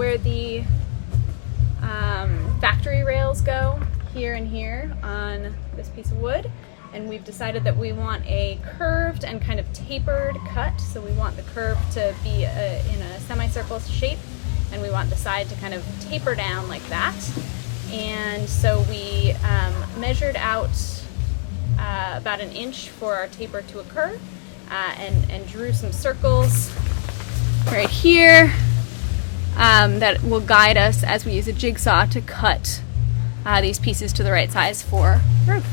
where the factory rails go, here and here on this piece of wood, and we've decided that we want a curved and kind of tapered cut. So we want the curve to be in a semicircle shape, and we want the side to kind of taper down like that. And so we measured out about 1 inch for our taper to occur, and drew some circles right here that will guide us as we use a jigsaw to cut these pieces to the right size for the roof.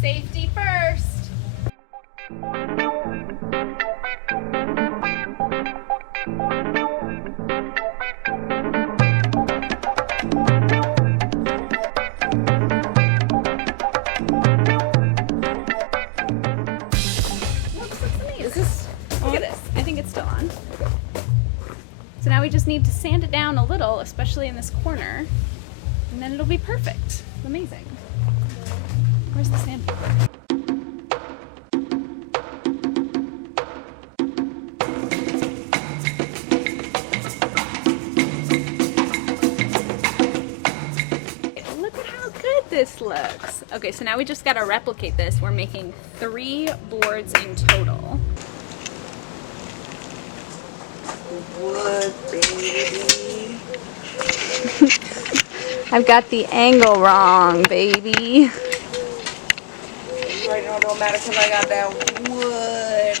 Safety first! Look at this. I think it's still on. So now we just need to sand it down a little, especially in this corner, and then it'll be perfect. Amazing. Where's the sandpaper? Look at how good this looks. Okay, so now we just gotta replicate this. We're making 3 boards in total. Wood, baby. I've got the angle wrong, baby. Right now, it don't matter because I got that wood,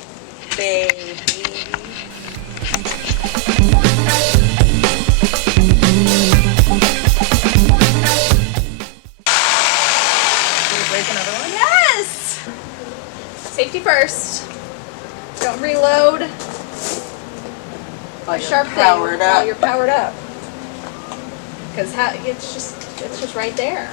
baby. Can you break another one? Yes! Safety first. Don't reload. While Sharp you're thing powered up. while you're powered up. Because it's just right there.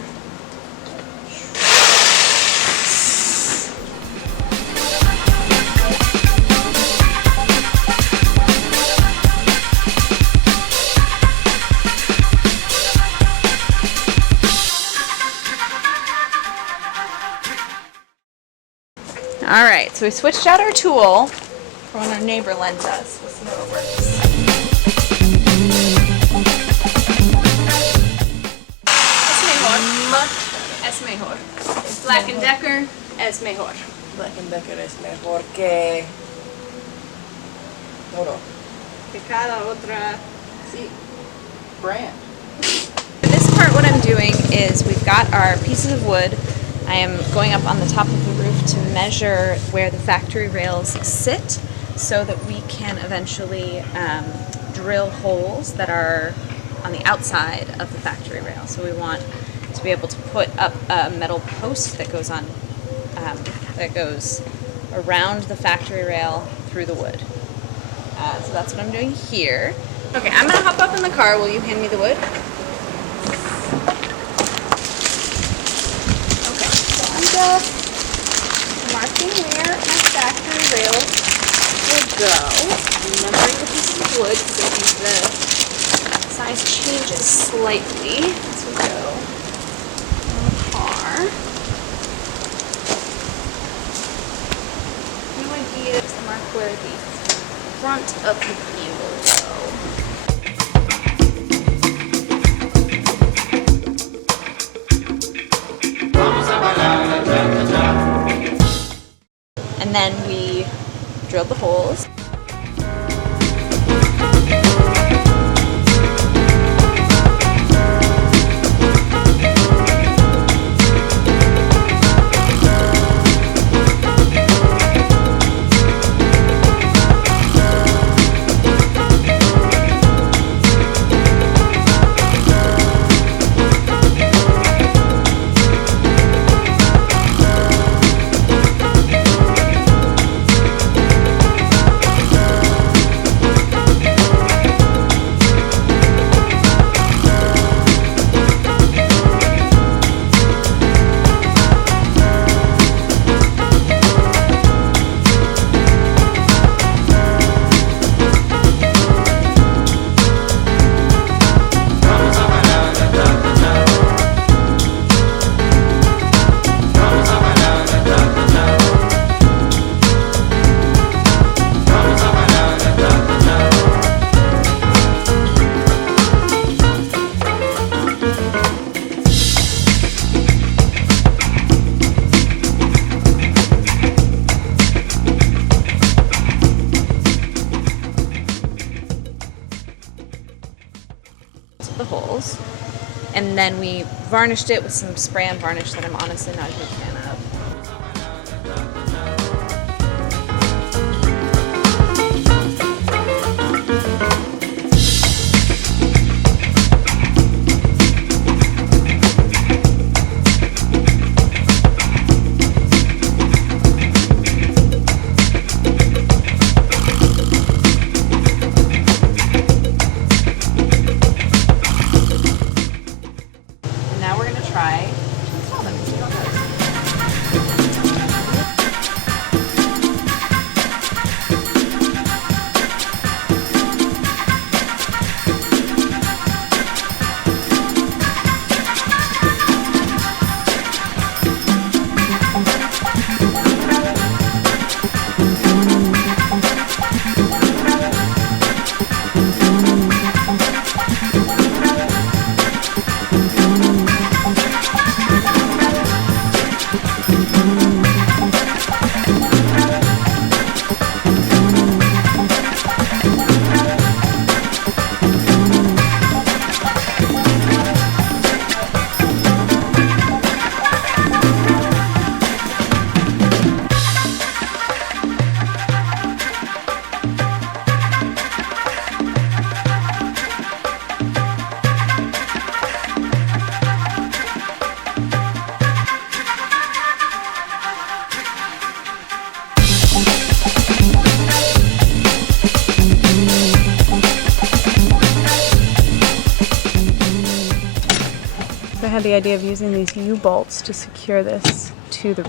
All right, so we switched out our tool for when our neighbor lends us. Let's see how it works. Es mejor. Black & Decker es mejor. Black & Decker es mejor que todo. Que cada otra Brand. For this part, what I'm doing is we've got our pieces of wood. I am going up on the top of the roof to measure where the factory rails sit so that we can eventually drill holes that are on the outside of the factory rail. So we want to be able to put up a metal post that goes on, that goes around the factory rail through the wood. So that's what I'm doing here. Okay, I'm gonna hop up in the car. Will you hand me the wood? Okay, so I'm just marking where my factory rails will go. I'm numbering the pieces of wood because I think the size changes slightly as we go in the car. No idea to mark where the front of the view will go. And then we drilled the holes. then we varnished it with some spray on varnish that I'm honestly not a big fan of. So I had the idea of using these U-bolts to secure this to the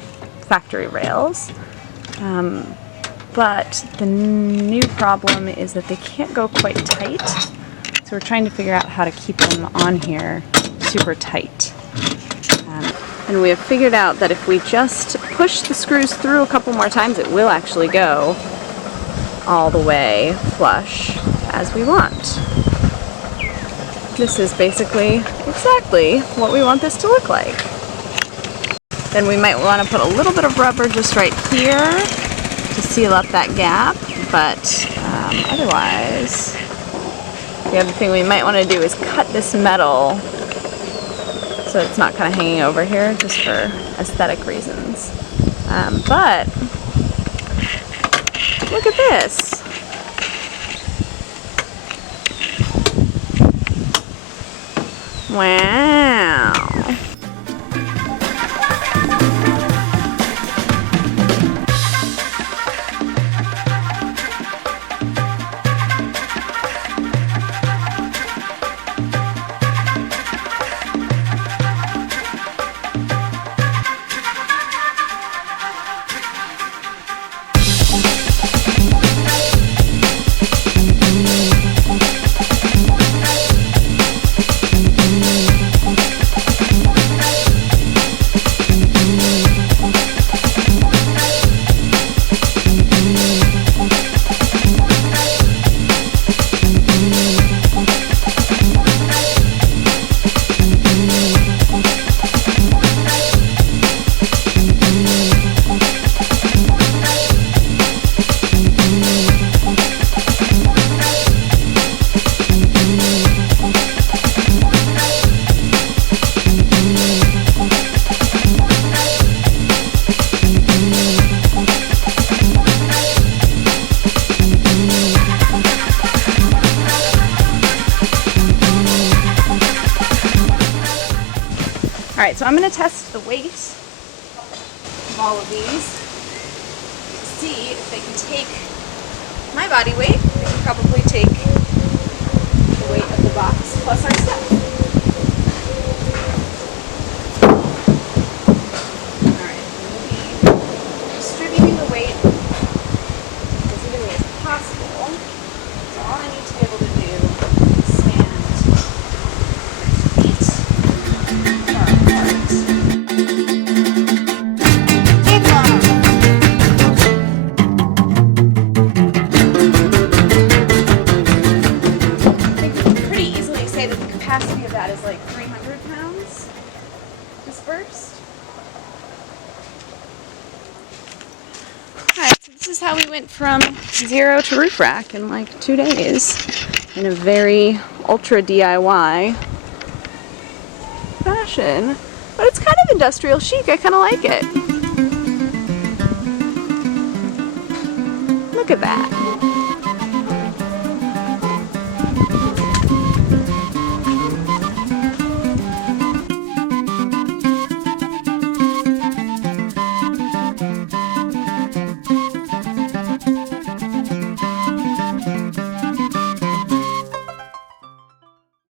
factory rails. But the new problem is that they can't go quite tight. So we're trying to figure out how to keep them on here super tight. And we have figured out that if we just push the screws through a couple more times, it will actually go all the way flush as we want. This is basically exactly what we want this to look like. Then we might want to put a little bit of rubber just right here to seal up that gap, but otherwise, the other thing we might want to do is cut this metal so it's not kind of hanging over here, just for aesthetic reasons. But look at this. Wow. Alright, so I'm going to test the weight of all of these to see if they can take my body weight. They can probably take the weight of the box plus our stuff. Alright, we'll be distributing the weight as evenly as possible. So all I need to be able to do is stand 8 far apart. I can pretty easily say that the capacity of that is like 300 pounds dispersed. Alright, so this is how we went from 0 to roof rack in like 2 days in a very ultra DIY fashion, but it's kind of industrial chic. I kind of like it. Look at that.